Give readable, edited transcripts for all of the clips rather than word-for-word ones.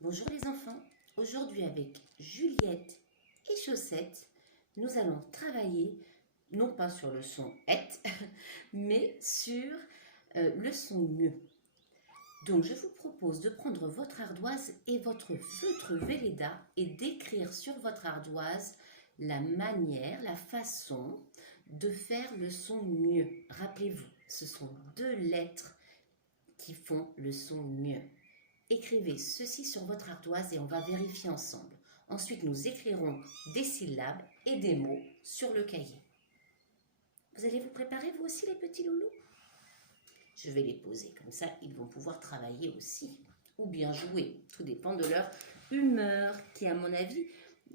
Bonjour les enfants, aujourd'hui avec Juliette et Chaussette, nous allons travailler non pas sur le son et, mais sur le son mieux. Donc je vous propose de prendre votre ardoise et votre feutre Velleda et d'écrire sur votre ardoise la manière, la façon de faire le son mieux. Rappelez-vous, ce sont deux lettres qui font le son mieux. Écrivez ceci sur votre ardoise et on va vérifier ensemble. Ensuite, nous écrirons des syllabes et des mots sur le cahier. Vous allez vous préparer vous aussi les petits loulous? Je vais les poser comme ça, ils vont pouvoir travailler aussi ou bien jouer. Tout dépend de leur humeur qui est à mon avis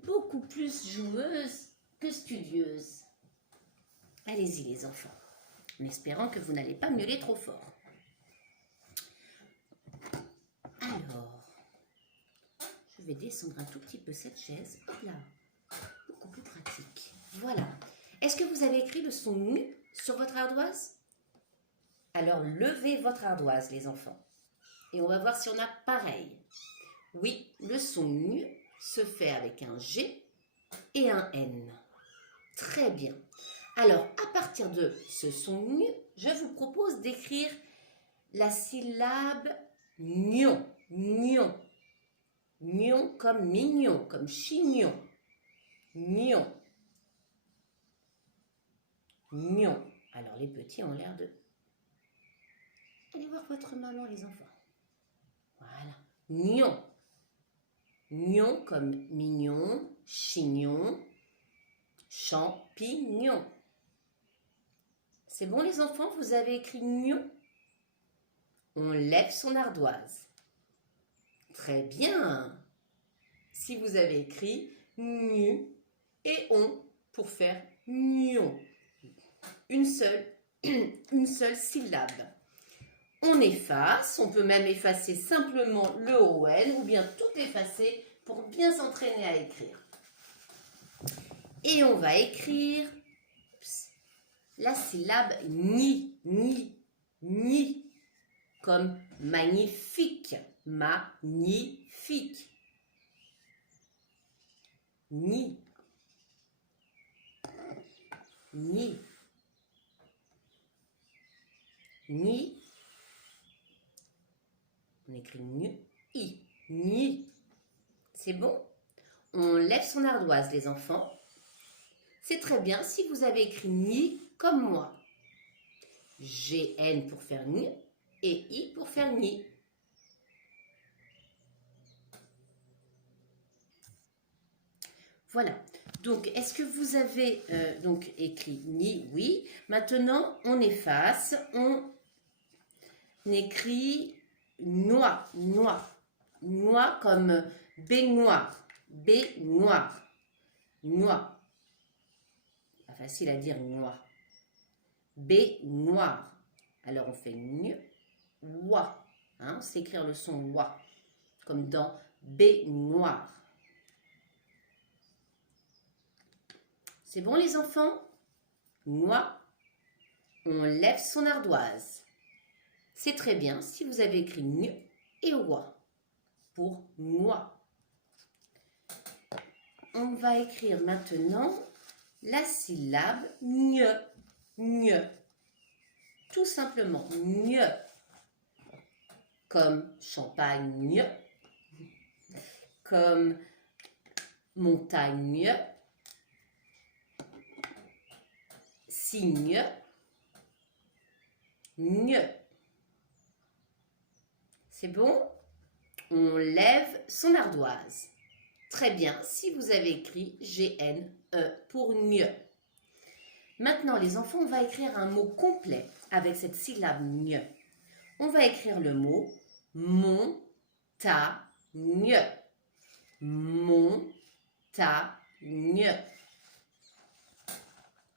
beaucoup plus joueuse que studieuse. Allez-y les enfants, en espérant que vous n'allez pas miauler trop fort. Alors, je vais descendre un tout petit peu cette chaise. Hop là, beaucoup plus pratique. Voilà. Est-ce que vous avez écrit le son mu sur votre ardoise? Alors, levez votre ardoise, les enfants. Et on va voir si on a pareil. Oui, le son mu se fait avec un G et un N. Très bien. Alors, à partir de ce son mu, je vous propose d'écrire la syllabe gnon. Gnon. Gnon comme mignon, comme chignon. Gnon. Gnon. Alors, les petits ont l'air de... Allez voir votre maman, les enfants. Voilà. Gnon. Gnon comme mignon, chignon, champignon. C'est bon, les enfants, vous avez écrit gnon? On lève son ardoise. Très bien. Si vous avez écrit gnu et on pour faire gnon. Une seule syllabe. On efface, on peut même effacer simplement le ON ou bien tout effacer pour bien s'entraîner à écrire. Et on va écrire la syllabe ni, ni, ni, comme magnifique, magnifique. Ni, ni, ni. On écrit ni, i, ni. C'est bon? On lève son ardoise, les enfants. C'est très bien si vous avez écrit ni comme moi. GN pour faire ni et I pour faire ni. Voilà. Donc, est-ce que vous avez donc écrit ni? Oui. Maintenant, on efface. On écrit noix, noix. Noix comme baignoire, baignoire. Noix. Pas facile à dire noix. Baignoire. Alors, on fait ni, wa. Hein, c'est écrire le son wa. Comme dans baignoire. C'est bon les enfants? Noix, on lève son ardoise. C'est très bien si vous avez écrit nu et wa pour noix. On va écrire maintenant la syllabe gne, gne. Tout simplement gne. Comme champagne, comme montagne, cygne, gne. C'est bon? On lève son ardoise. Très bien, si vous avez écrit GNE pour gne. Maintenant, les enfants, on va écrire un mot complet avec cette syllabe gne. On va écrire le mot montagne. Montagne.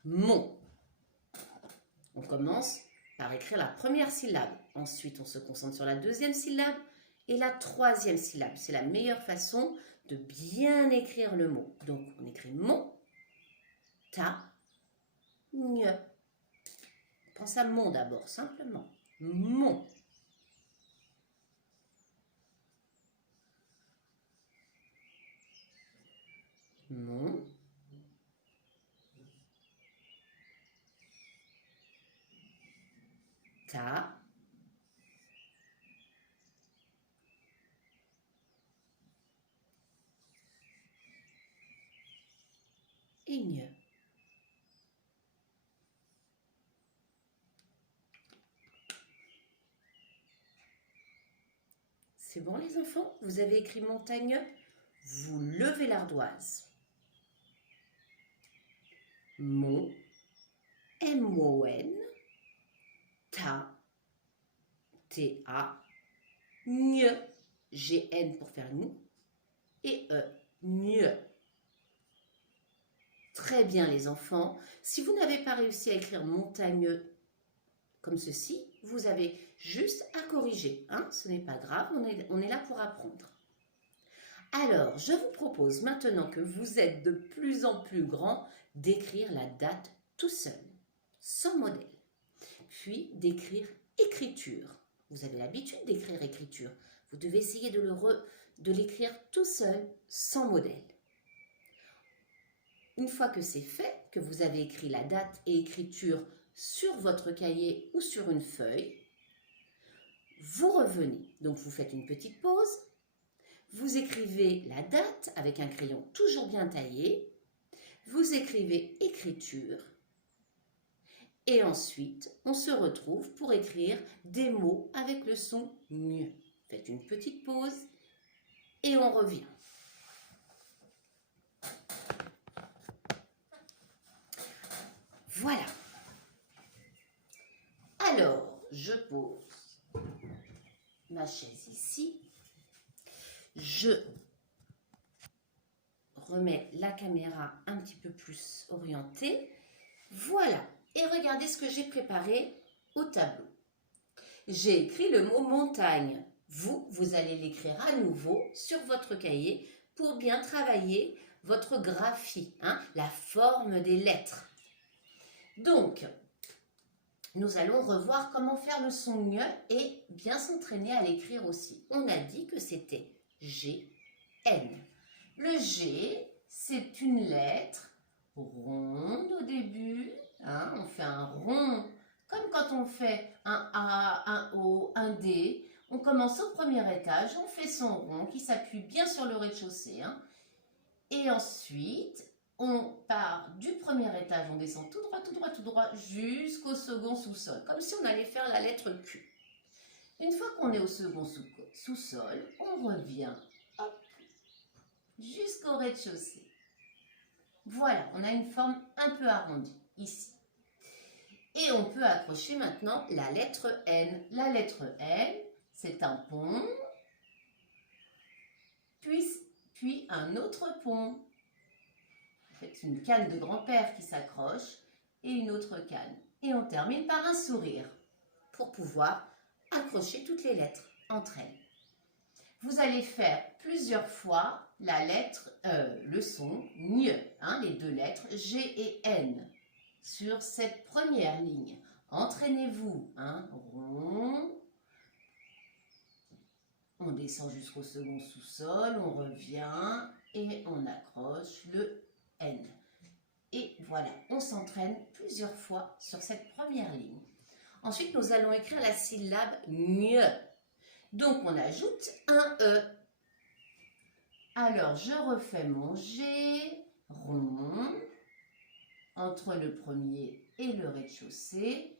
Mon. On commence par écrire la première syllabe. Ensuite, on se concentre sur la deuxième syllabe et la troisième syllabe. C'est la meilleure façon de bien écrire le mot. Donc, on écrit mon, ta, gne. Pense à mon d'abord, simplement. Mon. mon, ta, et gne. C'est bon les enfants? Vous avez écrit montagne? Vous levez l'ardoise. Mon, M-O-N, ta, T-A, gne, G-N pour faire nous, et E, gne. Très bien les enfants. Si vous n'avez pas réussi à écrire montagne comme ceci, vous avez juste à corriger. Hein? Ce n'est pas grave, on est là pour apprendre. Alors, je vous propose maintenant que vous êtes de plus en plus grand d'écrire la date tout seul, sans modèle. Puis d'écrire écriture. Vous avez l'habitude d'écrire écriture. Vous devez essayer de l'écrire tout seul, sans modèle. Une fois que c'est fait, que vous avez écrit la date et écriture sur votre cahier ou sur une feuille, vous revenez. Donc vous faites une petite pause, vous écrivez la date avec un crayon toujours bien taillé, vous écrivez écriture et ensuite on se retrouve pour écrire des mots avec le son gne. Faites une petite pause et on revient. Voilà. Alors, je pose ma chaise ici. Je remets la caméra un petit peu plus orientée. Voilà. Et regardez ce que j'ai préparé au tableau. J'ai écrit le mot montagne. Vous allez l'écrire à nouveau sur votre cahier pour bien travailler votre graphie, hein, la forme des lettres. Donc, nous allons revoir comment faire le son gne et bien s'entraîner à l'écrire aussi. On a dit que c'était G, N. Le G, c'est une lettre ronde au début. Hein, on fait un rond, comme quand on fait un A, un O, un D. On commence au premier étage, on fait son rond qui s'appuie bien sur le rez-de-chaussée. Hein, et ensuite, on part du premier étage, on descend tout droit, tout droit, tout droit, jusqu'au second sous-sol, comme si on allait faire la lettre Q. Une fois qu'on est au second sous-sol, on revient jusqu'au rez-de-chaussée. Voilà, on a une forme un peu arrondie, ici. Et on peut accrocher maintenant la lettre N. La lettre N, c'est un pont, puis un autre pont. Faites une canne de grand-père qui s'accroche et une autre canne. Et on termine par un sourire pour pouvoir accrocher toutes les lettres entre elles. Vous allez faire plusieurs fois la lettre, le son gne, hein, les deux lettres G et N sur cette première ligne. Entraînez-vous, hein, rond. On descend jusqu'au second sous-sol, on revient et on accroche le N. Et voilà, on s'entraîne plusieurs fois sur cette première ligne. Ensuite, nous allons écrire la syllabe gne. Donc, on ajoute un E. Alors, je refais mon G rond entre le premier et le rez-de-chaussée.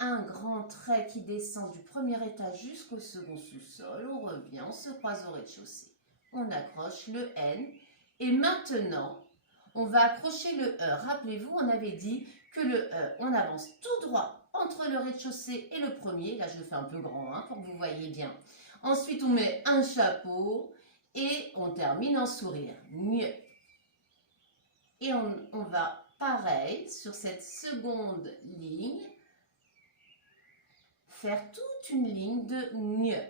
Un grand trait qui descend du premier étage jusqu'au second sous-sol. On revient, on se croise au rez-de-chaussée. On accroche le N. Et maintenant, on va accrocher le E. Rappelez-vous, on avait dit que le E, on avance tout droit entre le rez-de-chaussée et le premier. Là, je le fais un peu grand hein, pour que vous voyez bien. Ensuite, on met un chapeau et on termine en sourire. Gne. Et on va, pareil, sur cette seconde ligne, faire toute une ligne de gne.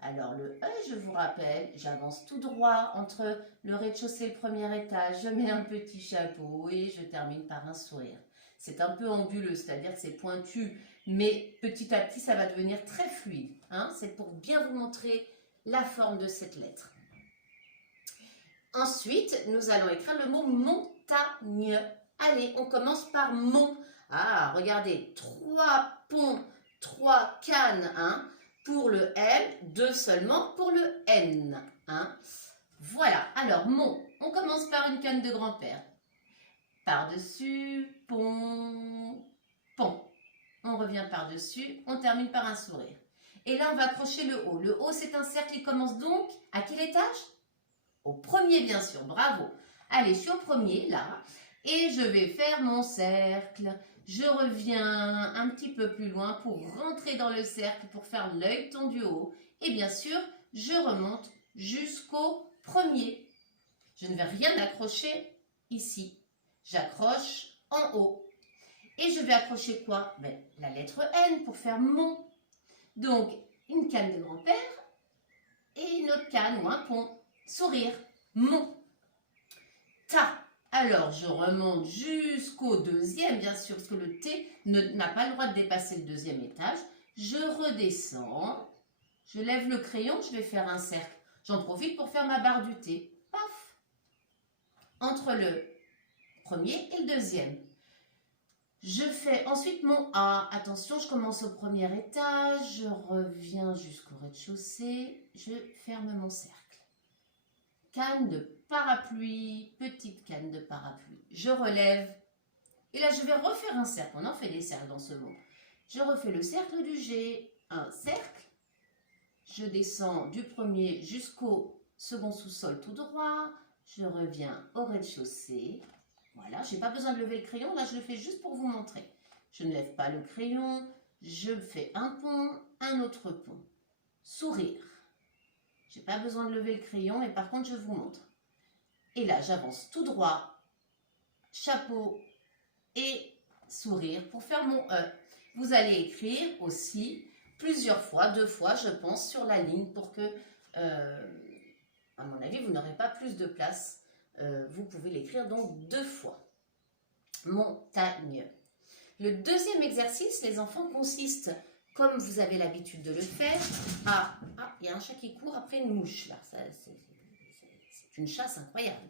Alors le E, je vous rappelle, j'avance tout droit entre le rez-de-chaussée et le premier étage, je mets un petit chapeau et je termine par un sourire. C'est un peu anguleux, c'est-à-dire que c'est pointu, mais petit à petit, ça va devenir très fluide. Hein, c'est pour bien vous montrer la forme de cette lettre. Ensuite, nous allons écrire le mot montagne. Allez, on commence par mont. Ah, regardez, 3 ponts, 3 cannes, hein, pour le M, 2 seulement pour le N. Hein. Voilà, alors mont, on commence par une canne de grand-père. Par-dessus, pont, pont. On revient par-dessus, on termine par un sourire. Et là, on va accrocher le haut. Le haut, c'est un cercle qui commence donc à quel étage? Au premier, bien sûr, bravo. Allez, je suis au premier, là, et je vais faire mon cercle. Je reviens un petit peu plus loin pour rentrer dans le cercle, pour faire l'œil tendu haut. Et bien sûr, je remonte jusqu'au premier. Je ne vais rien accrocher ici. J'accroche en haut. Et je vais accrocher quoi? Ben, la lettre N pour faire mon. Donc, une canne de grand-père et une autre canne ou un pont. Sourire, mon. Ta. Alors, je remonte jusqu'au deuxième, bien sûr, parce que le T n'a pas le droit de dépasser le deuxième étage. Je redescends, je lève le crayon, je vais faire un cercle. J'en profite pour faire ma barre du T. Paf. Entre le premier et le deuxième. Je fais ensuite mon A. Attention, je commence au premier étage, je reviens jusqu'au rez-de-chaussée, je ferme mon cercle. Canne de parapluie, petite canne de parapluie. Je relève. Et là, je vais refaire un cercle. On en fait des cercles dans ce mot. Je refais le cercle du G. Un cercle. Je descends du premier jusqu'au second sous-sol tout droit. Je reviens au rez-de-chaussée. Voilà, je n'ai pas besoin de lever le crayon. Là, je le fais juste pour vous montrer. Je ne lève pas le crayon. Je fais un pont, un autre pont. Sourire. Je n'ai pas besoin de lever le crayon, mais par contre, je vous montre. Et là, j'avance tout droit, chapeau et sourire pour faire mon E. Vous allez écrire aussi plusieurs fois, 2 fois, je pense, sur la ligne pour que, à mon avis, vous n'aurez pas plus de place. Vous pouvez l'écrire donc 2 fois. Montagne. Le deuxième exercice, les enfants, consiste, comme vous avez l'habitude de le faire, à... Ah, il y a un chat qui court après une mouche, là. C'est une chasse incroyable.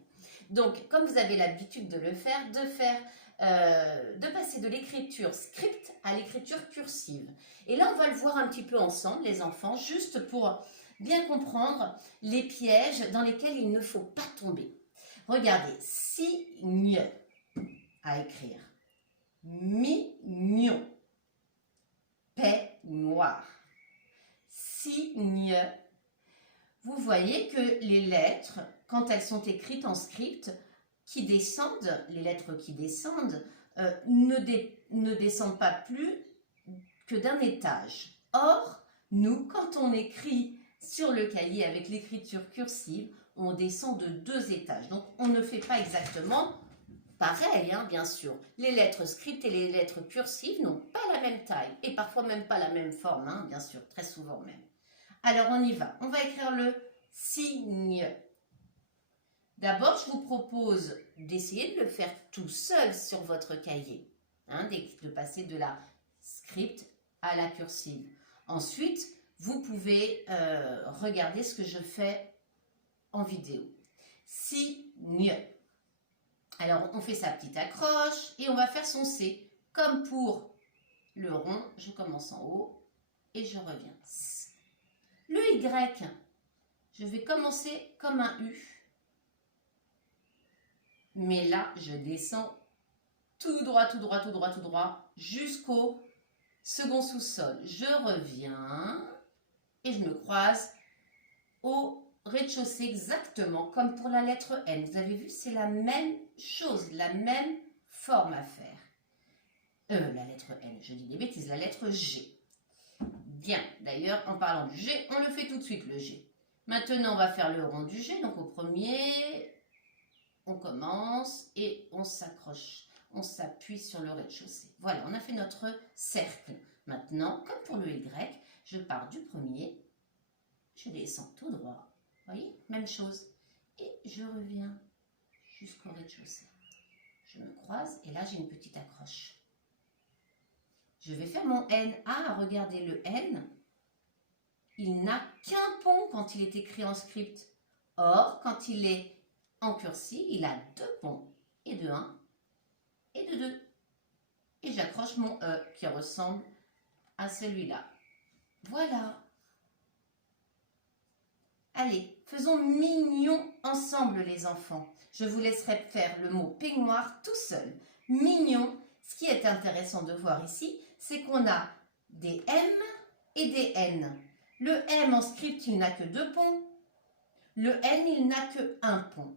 Donc, comme vous avez l'habitude de le faire, de passer de l'écriture script à l'écriture cursive. Et là, on va le voir un petit peu ensemble, les enfants, juste pour bien comprendre les pièges dans lesquels il ne faut pas tomber. Regardez, signe à écrire. Mignon. Peignoir. Signe. Vous voyez que les lettres, quand elles sont écrites en script, qui descendent, les lettres qui descendent, ne descendent pas plus que d'un étage. Or, nous, quand on écrit sur le cahier avec l'écriture cursive, on descend de 2 étages. Donc, on ne fait pas exactement pareil, hein, bien sûr. Les lettres script et les lettres cursives n'ont pas la même taille et parfois même pas la même forme, hein, bien sûr, très souvent même. Alors, on y va. On va écrire le signe. D'abord, je vous propose d'essayer de le faire tout seul sur votre cahier, hein, de passer de la script à la cursive. Ensuite, vous pouvez regarder ce que je fais en vidéo. Signe. Alors, on fait sa petite accroche et on va faire son C. Comme pour le rond, je commence en haut et je reviens. Le Y, je vais commencer comme un U. Mais là, je descends tout droit, tout droit, tout droit, tout droit jusqu'au second sous-sol. Je reviens et je me croise au rez-de-chaussée exactement comme pour la lettre N. Vous avez vu, c'est la même chose, la même forme à faire. La lettre N, je dis des bêtises, la lettre G. Bien, d'ailleurs, en parlant du G, on le fait tout de suite, le G. Maintenant, on va faire le rond du G. Donc, au premier, on commence et on s'accroche. On s'appuie sur le rez-de-chaussée. Voilà, on a fait notre cercle. Maintenant, comme pour le Y, je pars du premier, je descends tout droit. Vous voyez, même chose. Et je reviens jusqu'au rez-de-chaussée. Je me croise et là, j'ai une petite accroche. Je vais faire mon N. Ah, regardez le N. Il n'a qu'un pont quand il est écrit en script. Or, quand il est En cursive, il a 2 ponts, et de 1 et de 2. Et j'accroche mon E qui ressemble à celui-là. Voilà. Allez, faisons mignon ensemble les enfants. Je vous laisserai faire le mot peignoir tout seul. Mignon, ce qui est intéressant de voir ici, c'est qu'on a des M et des N. Le M en script, il n'a que 2 ponts. Le N, il n'a que 1 pont.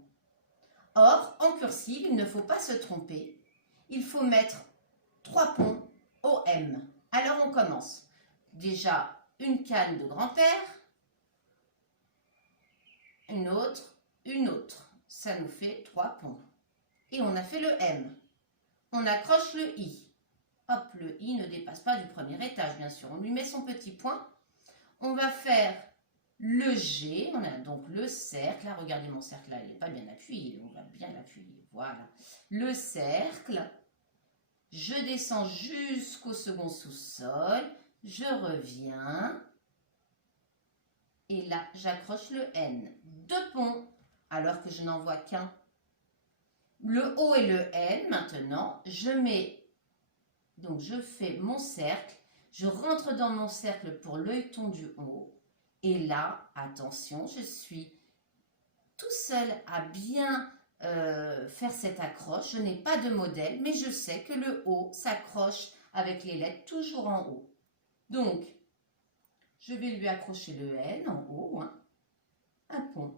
Or, en cursive, il ne faut pas se tromper. Il faut mettre 3 ponts au M. Alors, on commence. Déjà, une canne de grand-père, une autre. Ça nous fait 3 ponts. Et on a fait le M. On accroche le I. Hop, le I ne dépasse pas du premier étage, bien sûr. On lui met son petit point. On va faire le G. On a donc le cercle. Là, regardez mon cercle là, il n'est pas bien appuyé. On va bien l'appuyer. Voilà. Le cercle. Je descends jusqu'au second sous-sol. Je reviens. Et là, j'accroche le N. 2 ponts, alors que je n'en vois qu'un. Le O et le N, maintenant, je fais mon cercle. Je rentre dans mon cercle pour l'œilleton du haut. Et là, attention, je suis tout seul à bien faire cette accroche. Je n'ai pas de modèle, mais je sais que le O s'accroche avec les lettres toujours en haut. Donc, je vais lui accrocher le N en haut, hein, un pont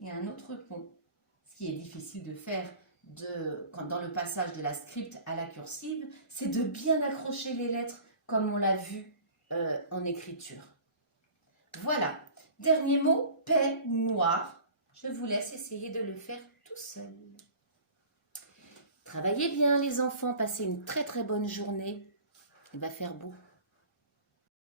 et un autre pont. Ce qui est difficile de faire dans le passage de la script à la cursive, c'est de bien accrocher les lettres comme on l'a vu en écriture. Voilà. Dernier mot, peignoir. Je vous laisse essayer de le faire tout seul. Travaillez bien les enfants, passez une très très bonne journée. Il va faire beau.